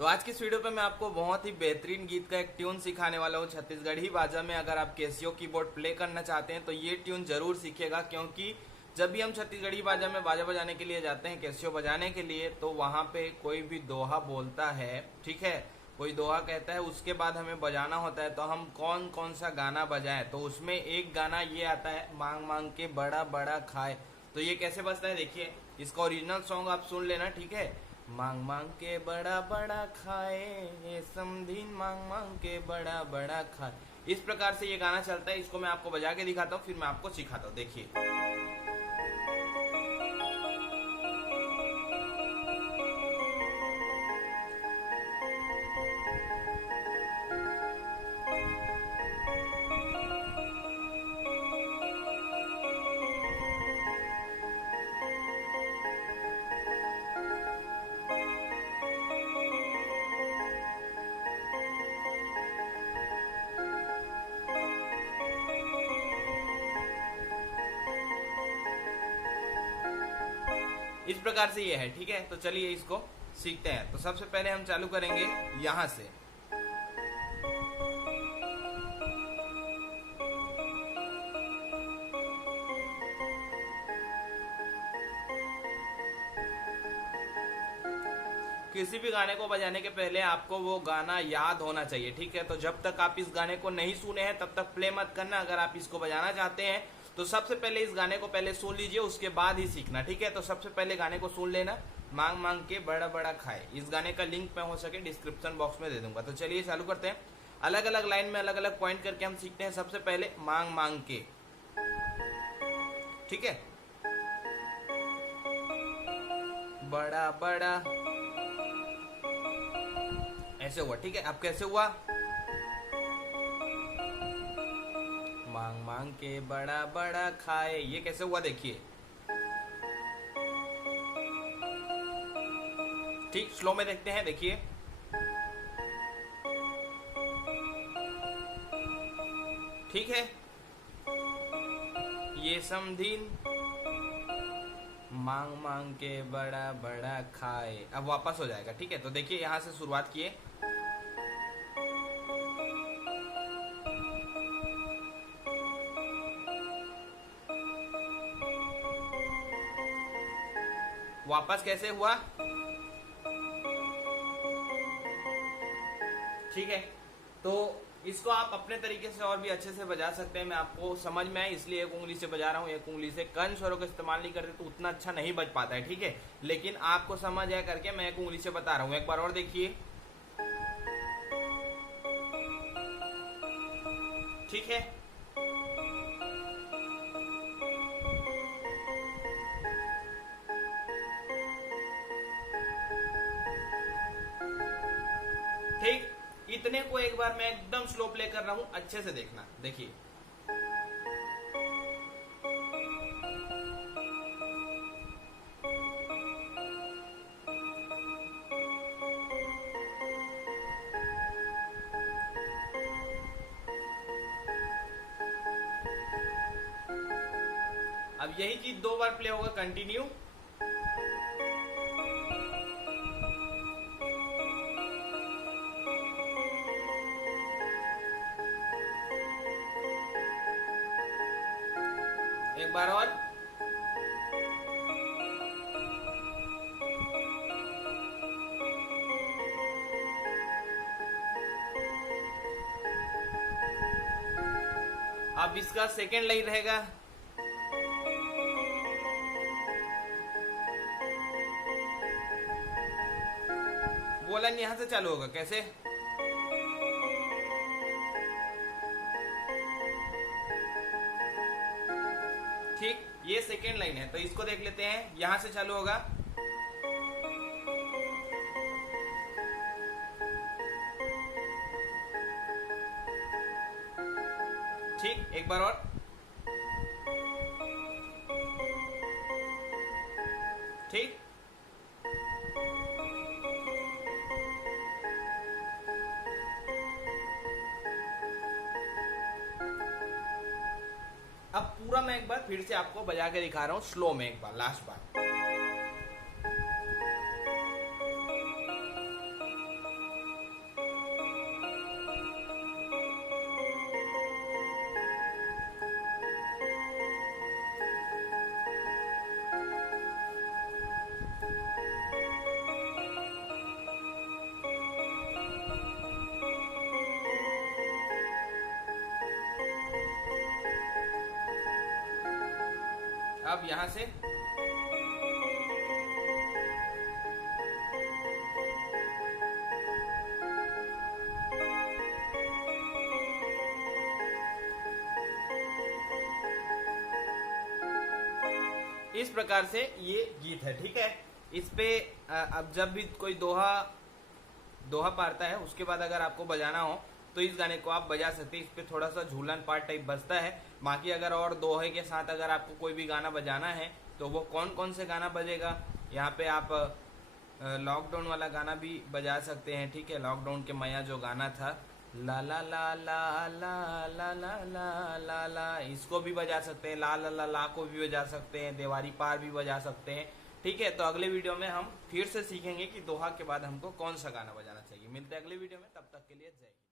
तो आज की इस वीडियो पे मैं आपको बहुत ही बेहतरीन गीत का एक ट्यून सिखाने वाला हूँ छत्तीसगढ़ी बाजा में। अगर आप कैसियो कीबोर्ड प्ले करना चाहते हैं तो ये ट्यून जरूर सीखिएगा, क्योंकि जब भी हम छत्तीसगढ़ी बाजा में बाजा बजाने के लिए जाते हैं, कैसियो बजाने के लिए, तो वहां पे कोई भी दोहा बोलता है, ठीक है, कोई दोहा कहता है, उसके बाद हमें बजाना होता है। तो हम कौन कौन सा गाना बजाएं, तो उसमें एक गाना ये आता है, मांग मांग के बड़ा बड़ा खाए। तो ये कैसे बजता है देखिए, इसका ओरिजिनल सॉन्ग आप सुन लेना, ठीक है। मांग मांग के बड़ा बड़ा खाए, ये समधीन मांग मांग के बड़ा बड़ा खाए। इस प्रकार से ये गाना चलता है। इसको मैं आपको बजा के दिखाता हूँ, फिर मैं आपको सिखाता हूँ, देखिए। इस प्रकार से ये है, ठीक है। तो चलिए इसको सीखते हैं। तो सबसे पहले हम चालू करेंगे यहां से। किसी भी गाने को बजाने के पहले आपको वो गाना याद होना चाहिए, ठीक है। तो जब तक आप इस गाने को नहीं सुने हैं तब तक प्ले मत करना। अगर आप इसको बजाना चाहते हैं तो सबसे पहले इस गाने को पहले सुन लीजिए, उसके बाद ही सीखना, ठीक है। तो सबसे पहले गाने को सुन लेना, मांग मांग के बड़ा बड़ा खाए। इस गाने का लिंक मैं हो सके डिस्क्रिप्शन बॉक्स में दे दूंगा। तो चलिए चालू करते हैं। अलग अलग लाइन में अलग अलग पॉइंट करके हम सीखते हैं। सबसे पहले मांग मांग के, ठीक है, बड़ा बड़ा, ऐसे हुआ, ठीक है। अब कैसे हुआ, मांग मांग के बड़ा बड़ा खाए, ये कैसे हुआ देखिए। ठीक, स्लो में देखते हैं, देखिए। ठीक है, ये समधीन मांग मांग के बड़ा बड़ा खाए। अब वापस हो जाएगा, ठीक है। तो देखिए यहां से शुरुआत किए, वापस कैसे हुआ, ठीक है। तो इसको आप अपने तरीके से और भी अच्छे से बजा सकते हैं। मैं आपको समझ में आए इसलिए एक उंगली से बजा रहा हूँ, एक उंगली से। कर्ण स्वरों का इस्तेमाल नहीं करते तो उतना अच्छा नहीं बज पाता है, ठीक है। लेकिन आपको समझ आए करके मैं एक उंगली से बता रहा हूँ। एक बार और देखिए, ठीक है। ठीक, इतने को एक बार मैं एकदम स्लो प्ले कर रहा हूं, अच्छे से देखना, देखिए। अब यही चीज दो बार प्ले होगा कंटिन्यू। एक बार और, अब इसका सेकेंड लाइन रहेगा, वो लाइन यहां से चालू होगा, कैसे, ठीक। ये सेकेंड लाइन है, तो इसको देख लेते हैं। यहां से चालू होगा, ठीक। एक बार और, ठीक। अब पूरा मैं एक बार फिर से आपको बजा के दिखा रहा हूँ, स्लो में एक बार, लास्ट बार। अब यहाँ से इस प्रकार से ये गीत है, ठीक है। इस पे अब जब भी कोई दोहा पारता है उसके बाद अगर आपको बजाना हो तो इस गाने को आप बजा सकते हैं। इस पे थोड़ा सा झूलन पार्ट टाइप बजता है। बाकी अगर और दोहे के साथ अगर आपको कोई भी गाना बजाना है तो वो कौन कौन से गाना बजेगा, यहाँ पे आप लॉकडाउन वाला गाना भी बजा सकते हैं, ठीक है। लॉकडाउन के मया जो गाना था, ला ला ला ला ला ला ला ला ला ला, इसको भी बजा सकते हैं। ला ला ला ला को भी बजा सकते हैं, देवारी पार भी बजा सकते हैं, ठीक है। तो अगले वीडियो में हम फिर से सीखेंगे कि दोहा के बाद हमको कौन सा गाना बजाना चाहिए। मिलते हैं अगले वीडियो में, तब तक के लिए जय हिंद।